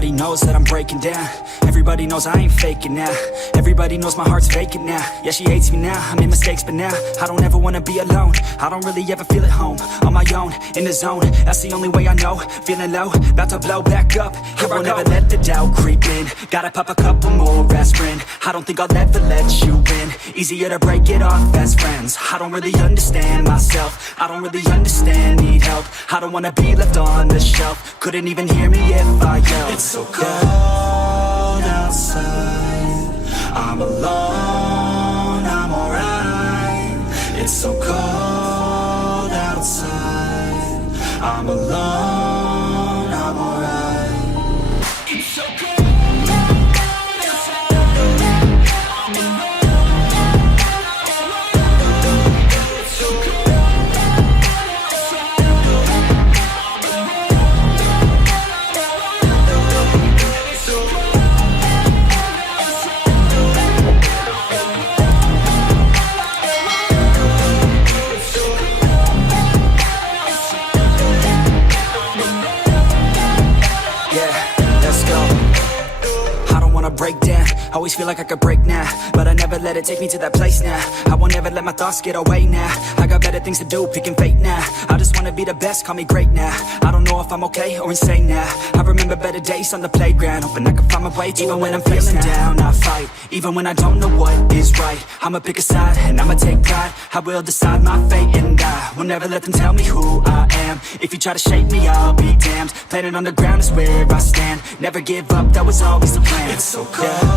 Everybody knows that I'm breaking down. Everybody knows I ain't faking now. Everybody knows my heart's vacant now. Yeah, she hates me now, I made mistakes but now I don't ever wanna be alone. I don't really ever feel at home. On my own, in the zone, that's the only way I know. Feeling low, about to blow back up. Here I won't ever let the doubt creep in. Gotta pop a couple more aspirin. I don't think I'll ever let you in. Easier to break it off best friends. I don't really understand myself. I don't really understand, need help. I don't wanna be left on the shelf. Couldn't even hear me if I yelled. It's so cold outside, I'm alone, I'm alright. It's so cold outside, I'm alone, I'm alright. It's so cold. Break down, always feel like I could break now, but I never let it take me to that place now. I won't ever let my thoughts get away now. I got better things to do, picking fate now. I just wanna be the best, call me great now. I don't know if I'm okay or insane now. I remember better days on the playground, hoping I can find my way. Even when I'm feeling down, I fight. Even when I don't know what is right, I'ma pick a side and I'ma take pride. I will decide my fate and I will never let them tell me who I am. If you try to shake me, I'll be damned. Planet on the ground is where I stand. Never give up, that was always the plan. It's so cold.